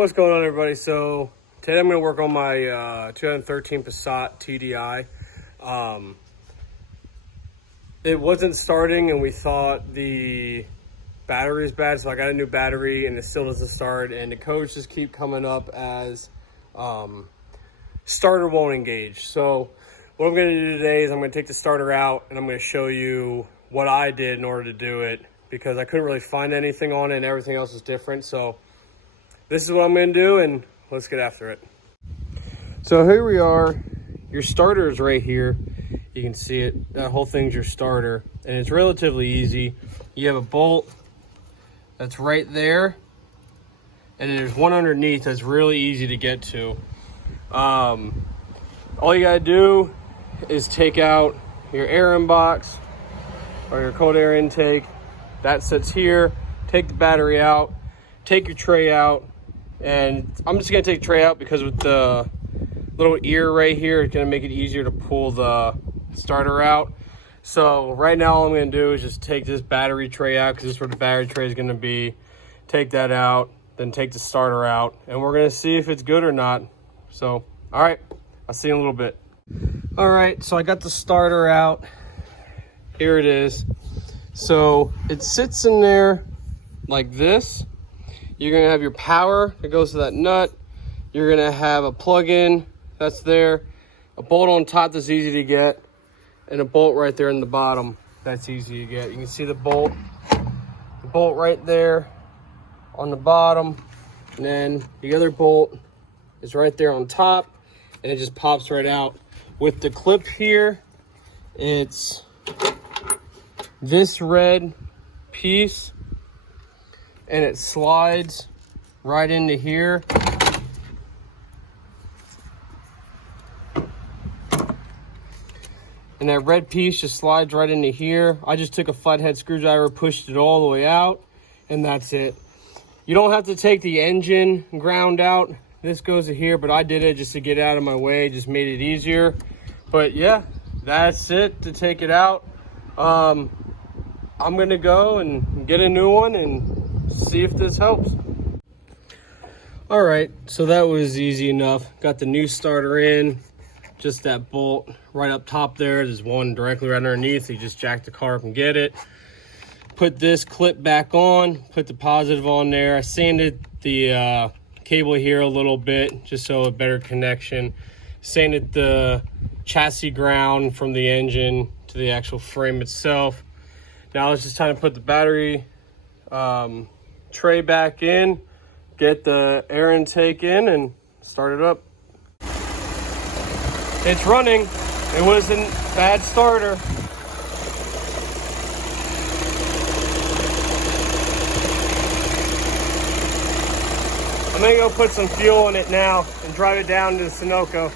What's going on, everybody? So today I'm going to work on my 2013 Passat TDI. It wasn't starting and we thought the battery is bad, so I got a new battery and it still doesn't start, and the codes just keep coming up as starter won't engage. So what I'm going to do today is I'm going to take the starter out and I'm going to show you what I did in order to do it, because I couldn't really find anything on it and everything else is different. So this is what I'm going to do, and let's get after it. So here we are. Your starter is right here. You can see it. That whole thing's your starter, and it's relatively easy. You have a bolt that's right there, and there's one underneath that's really easy to get to. All you gotta do is take out your air in box or your cold air intake. That sits here. Take the battery out. Take your tray out. And I'm just gonna take the tray out because with the little ear right here, it's gonna make it easier to pull the starter out. So right now all I'm gonna do is just take this battery tray out, because this is where the battery tray is gonna be. Take that out, then take the starter out, and we're gonna see if it's good or not. So, all right, I'll see you in a little bit. All right, so I got the starter out. Here it is. So it sits in there like this. You're gonna have your power that goes to that nut. You're gonna have a plug-in that's there, a bolt on top that's easy to get, and a bolt right there in the bottom that's easy to get. You can see the bolt right there on the bottom, and then the other bolt is right there on top, and it just pops right out. With the clip here, it's this red piece, and it slides right into here. And that red piece just slides right into here. I just took a flathead screwdriver, pushed it all the way out, and that's it. You don't have to take the engine ground out. This goes to here, but I did it just to get out of my way, just made it easier. But yeah, that's it to take it out. I'm gonna go and get a new one and see if this helps. All right, so that was easy enough. Got the new starter in, just that bolt right up top there. There's one directly right underneath. You just jack the car up and get it. Put this clip back on, put the positive on there. I sanded the cable here a little bit just so a better connection. Sanded the chassis ground from the engine to the actual frame itself. Now it's just time to put the battery tray back in, get the air intake in, and start it up. It's running. It wasn't a bad starter. I'm gonna go put some fuel in it now and drive it down to the Sunoco.